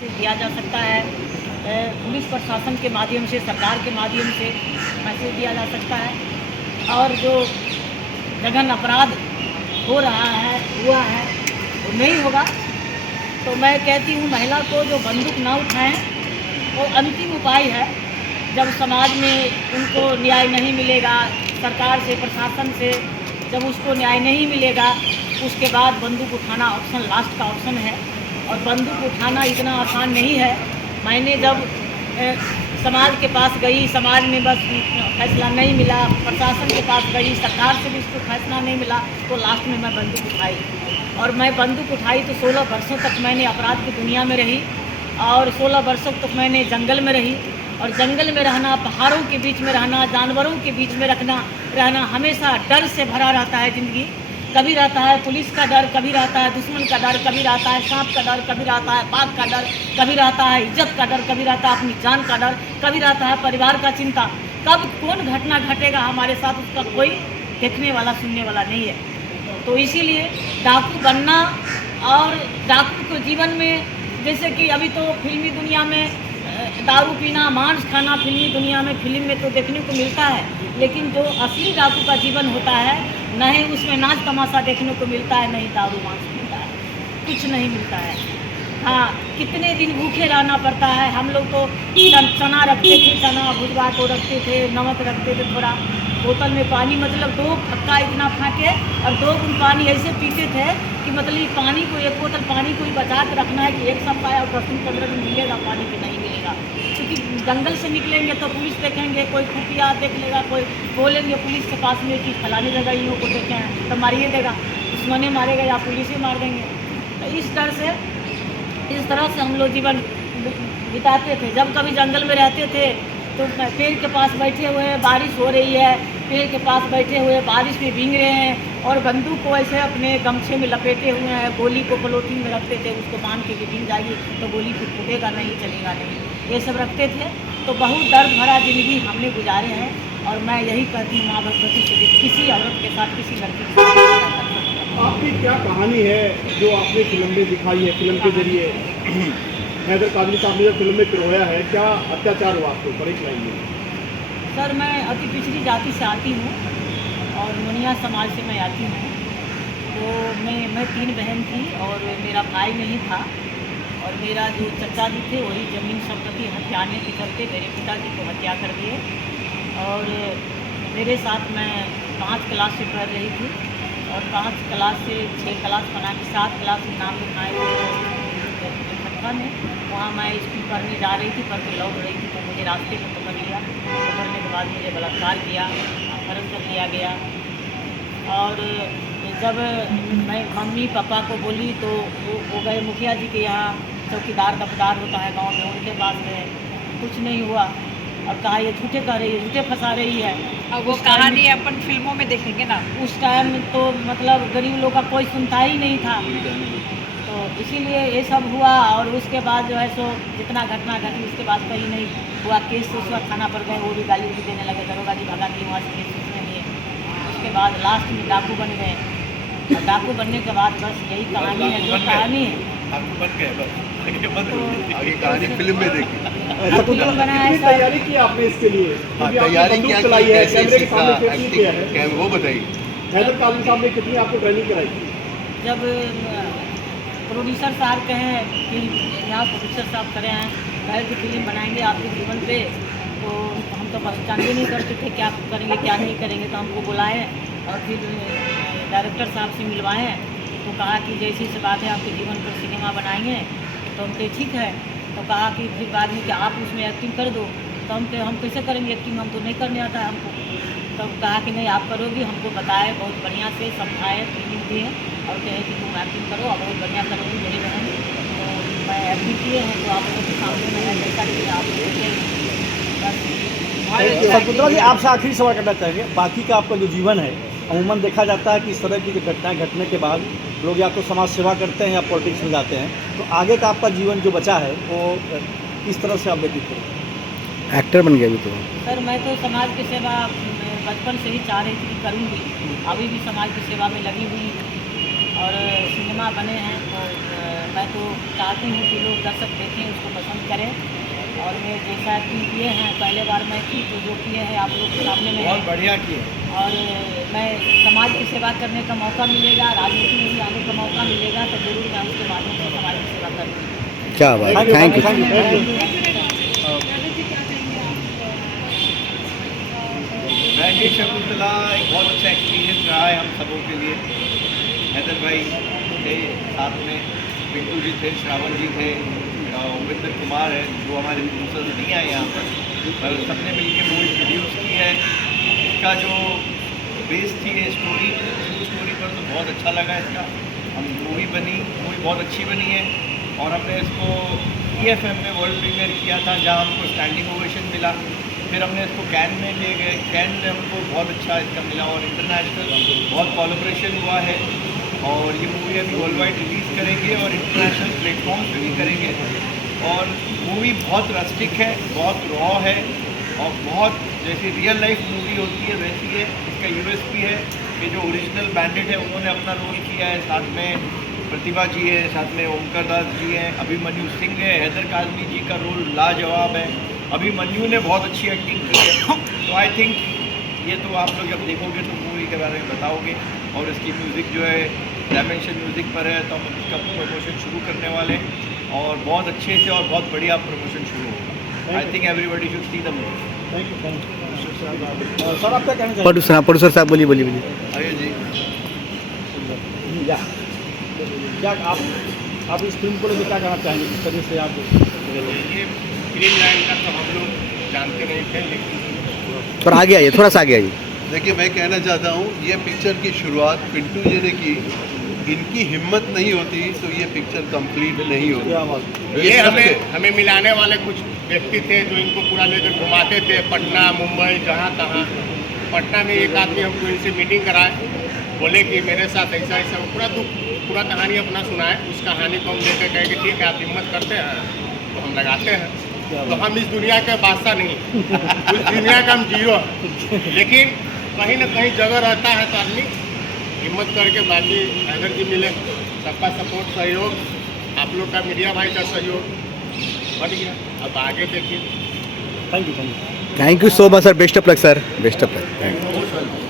से दिया जा सकता है, पुलिस प्रशासन के माध्यम से, सरकार के माध्यम से मैसेज दिया जा सकता है। और जो जघन अपराध हो रहा है, हुआ है, वो नहीं होगा। तो मैं कहती हूँ महिला को जो बंदूक ना उठाएं, वो अंतिम उपाय है। जब समाज में उनको न्याय नहीं मिलेगा, सरकार से, प्रशासन से जब उसको न्याय नहीं मिलेगा, उसके बाद बंदूक उठाना ऑप्शन, लास्ट का ऑप्शन है। और बंदूक उठाना इतना आसान नहीं है। मैंने जब समाज के पास गई, समाज में बस फैसला नहीं मिला, प्रशासन के पास गई, सरकार से भी इसको फैसला नहीं मिला, तो लास्ट में मैं बंदूक उठाई। और मैं बंदूक उठाई तो 16 वर्षों तक मैंने अपराध की दुनिया में रही, और 16 वर्षों तक मैंने जंगल में रही। और जंगल में रहना, पहाड़ों के बीच में रहना, जानवरों के बीच में रहना हमेशा डर से भरा रहता है ज़िंदगी। कभी रहता है पुलिस का डर, कभी रहता है दुश्मन का डर, कभी रहता है सांप का डर, कभी रहता है बाघ का डर, कभी रहता है इज्जत का डर, कभी रहता है अपनी जान का डर, कभी रहता है परिवार का चिंता। कब कौन घटना घटेगा हमारे साथ, उसका कोई देखने वाला, सुनने वाला नहीं है। तो इसीलिए डाकू बनना, और डाकू को जीवन में, जैसे कि अभी तो फिल्मी दुनिया में दारू पीना, मांस खाना फिल्मी दुनिया में, फिल्म में तो देखने को मिलता है, लेकिन जो असली डाकू का जीवन होता है, न ही उसमें नाच तमाशा देखने को मिलता है, नहीं दारू मांस मिलता है, कुछ नहीं मिलता है। हाँ, कितने दिन भूखे रहना पड़ता है। हम लोग तो चना रखते थे, चना भुजवा को रखते थे, नमक रखते थे, थोड़ा बोतल में पानी, मतलब 2 फक्का इतना फाँके और 2 बूंद पानी ऐसे पीते थे कि मतलब पानी को, 1 बोतल पानी को ही बचा के रखना है कि 1 सप्ताह और 10 दिन 15 दिन मिलेगा पानी की, नहीं मिलेगा। क्योंकि जंगल से निकलेंगे तो पुलिस देखेंगे, कोई खुफिया देख लेगा, कोई बोलेंगे पुलिस के पास में कि फलाने जगह इन लोगों को देखे हैं तो मारिए देगा, दुश्मने मारेगा या पुलिस ही मार देंगे। तो इस तरह से हम लोग जीवन बिताते थे। जब कभी जंगल में रहते थे तो पेड़ के पास बैठे हुए हैं, बारिश हो रही है, पेड़ के पास बैठे हुए बारिश में भीग रहे हैं, और बंदूक को ऐसे अपने गमछे में लपेटे हुए हैं, गोली को पॉलीथीन में रखते थे, उसको बांध के भीग जाएगी तो गोली फिर फूटेगा नहीं, चलेगा नहीं, ये सब रखते थे। तो बहुत दर्द भरा ज़िंदगी हमने गुजारे हैं। और मैं यही कहती हूँ माँ भगवती से, किसी औरत के साथ, किसी लड़की के साथ। आपकी क्या कहानी है जो आपने फिल्म में दिखाई है, फिल्म के जरिए हैदर कादरी साहब ने जो फिल्म में पिरोया है, क्या अत्याचार हुआ आपके ऊपर, एक लाइन में? सर, मैं अति पिछड़ी जाति से आती हूँ और मुनिया समाज से मैं आती हूँ। तो मैं 3 बहन थी और मेरा भाई नहीं था, और मेरा जो चचा जी थे वही ज़मीन संपत्ति हथियाने के चलते मेरे पिताजी को हत्या कर दिए। और मेरे साथ मैं 5 क्लास से पढ़ रही थी, और 5 क्लास से 6 क्लास बना के 7 क्लास में नाम लिखाए खट्टा में, वहाँ मैं स्कूल पढ़ने जा रही थी, पढ़ के लौट रही थी तो मुझे रास्ते में पकड़ लिया। पकड़ने के बाद मुझे बलात्कार किया, अपहरण कर लिया गया। और जब मैं मम्मी पापा को बोली तो वो गए मुखिया जी के यहाँ, चौकीदार दफ्तार होता है गांव में, उनके पास गए, कुछ नहीं हुआ। और कहा ये झूठे कह रही है, झूठे फंसा रही है। अब वो कहानी अपन फिल्मों में देखेंगे ना। उस टाइम तो मतलब गरीब लोग का कोई सुनता ही नहीं था, तो इसीलिए ये सब हुआ। और उसके बाद जो है सो जितना घटना घटी, उसके बाद कहीं नहीं हुआ। केस उस वक्त थाना पर गए, वो भी गाली भी देने लगे, दरोगा जी भगा दिए वहाँ से, केस उसने लिए। उसके बाद लास्ट में डाकू बन गए, और डाकू बनने के बाद बस यही कहानी है, जो कहानी है आगे कहानी फिल्म में देखी। फिल्म बनाया है। तैयारी की आपने इसके लिए? हाँ, क्योंकि आपने तैयारी बंदूक क्या चलाई की, है, कैसे कैमरे के सीखा, सामने शूटिंग किया है। एक्टिंग वो बताइए। हैदर कादरी साहब ने कितनी आपको ट्रेनिंग कराई थी? जब प्रोड्यूसर साहब कहें कि यहाँ प्रोड्यूसर साहब खड़े हैं, कहे कि फिल्म बनाएंगे आपके जीवन पे, तो हम तो पहचानते नहीं करते थे क्या करेंगे क्या नहीं करेंगे। तो हमको बुलाए और फिर डायरेक्टर साहब से मिलवाएँ, तो कहा कि जैसी से बात है आपके जीवन पर सिनेमा बनाएंगे। तो हम कहे ठीक है। तो कहा कि फिर बाद में कि आप उसमें एक्टिंग कर दो। तो हम कहे हम कैसे करेंगे एक्टिंग, हम तो नहीं करने आता है हमको। तब कहा कि नहीं आप करोगी, हमको बताए, बहुत बढ़िया से समझाए, ट्रेनिंग दिए, और कहे कि तुम एक्टिंग करो, और बहुत बढ़िया करोगी मेरी बहन। तो मैं एक्टिंग किए हैं, तो आप लोगों के सामने मैं जैसा कि आप देखेंगे। शकुंतला जी, आपसे आखिरी सवाल करना चाहेंगे। बाकी का आपका जो जीवन है, अमूमन देखा जाता है कि इस तरह की जो घटनाएं घटने के बाद लोग या तो समाज सेवा करते हैं या पॉलिटिक्स में जाते हैं। तो आगे का आपका जीवन जो बचा है वो किस तरह से आप व्यतीत करेंगे? एक्टर बन गया अभी तो। सर, मैं तो समाज की सेवा बचपन से ही चाह रही थी कि करूँगी, अभी भी समाज की सेवा में लगी हुई। और सिनेमा बने हैं तो मैं तो चाहती हूँ कि लोग दर्शक देखें जैसा एक्टिंग किए हैं, पहले बार मैं की तो जो किए हैं आप लोग के सामने में बहुत है। बढ़िया किए। और मैं समाज की सेवा करने का मौका मिलेगा, राजनीति में भी आने का मौका मिलेगा तो जरूर मैं उसके माध्यम से समाज की सेवा करूँगी। क्या बात, थैंक यू। मैंने शकुंतला एक बहुत अच्छा एक्सपीरियंस रहा है हम सबों के लिए। हैदर भाई थे साथ में, पिंटू जी थे, श्रावण जी थे, उपेंद्र कुमार है जो हमारे प्रोड्यूसर नहीं आए यहाँ पर सबने मिलकर मूवी प्रोड्यूस की है। इसका जो बेस थी स्टोरी पर तो बहुत अच्छा लगा इसका। हम मूवी बहुत अच्छी बनी है और हमने इसको EFM में वर्ल्ड प्रीमियर किया था जहाँ हमको स्टैंडिंग ओवेशन मिला। फिर हमने इसको कैन में ले गए, कैन में हमको बहुत अच्छा इसका मिला और इंटरनेशनल बहुत कोलैबोरेशन हुआ है। और ये मूवी अभी वर्ल्ड वाइड रिलीज़ करेंगे और इंटरनेशनल प्लेटफॉर्म पे भी करेंगे। और मूवी बहुत रस्टिक है, बहुत रॉ है और बहुत जैसी रियल लाइफ मूवी होती है वैसी है। इसका USP है कि जो ओरिजिनल बैंडिट है उन्होंने अपना रोल किया है, साथ में प्रतिभा जी है, साथ में ओमकार दास जी हैं, अभिमन्यु सिंह है, हैदर काजमी जी का रोल लाजवाब है, अभिमन्यु ने बहुत अच्छी एक्टिंग की है। तो आई थिंक ये तो आप लोग जब देखोगे तो मूवी के बारे में बताओगे। और इसकी म्यूज़िक जो है डायमेंशन म्यूज़िक पर है तो हम इसका प्रमोशन शुरू करने वाले हैं और बहुत अच्छे से और बहुत बढ़िया प्रमोशन शुरू होगा। I think everybody should see the movie. Thank you. Sir आप क्या कहना चाहेंगे? प्रोड्यूसर साहब बोलिए बोलिए बोलिए। अरे जी, क्या आप इस फिल्म को लेकर क्या कहना चाहेंगे? किस तरह से आप ये फिल्म लाइन का तो हम लोग जानते नहीं थे, लेकिन थोड़ा आगे आइए, थोड़ा सा आगे आइए। देखिए मैं कहना चाहता हूँ ये पिक्चर की शुरुआत पिंटू जी ने की। इनकी हिम्मत नहीं होती तो ये पिक्चर कंप्लीट नहीं होती। क्या बात। ये हमें मिलाने वाले कुछ व्यक्ति थे जो इनको पूरा लेकर घुमाते थे पटना, मुंबई, जहाँ तहाँ। पटना में एक आदमी हमको इनसे मीटिंग कराए, बोले कि मेरे साथ ऐसा ऐसा पूरा कहानी अपना सुनाए। उस कहानी को हम लेकर कहे कि ठीक है आप हिम्मत करते हैं तो हम लगाते हैं। तो हम इस दुनिया के बादशाह नहीं, उस दुनिया का हम जीरो हैं। लेकिन कहीं ना कहीं जगह रहता है तो आदमी हिम्मत करके बाकी हैदर जी मिले, सबका सपोर्ट सहयोग, आप लोग का मीडिया भाई का सहयोग बढ़ गया। अब आगे देखिए। Thank you. Thank you so much sir, best of luck sir, best of luck.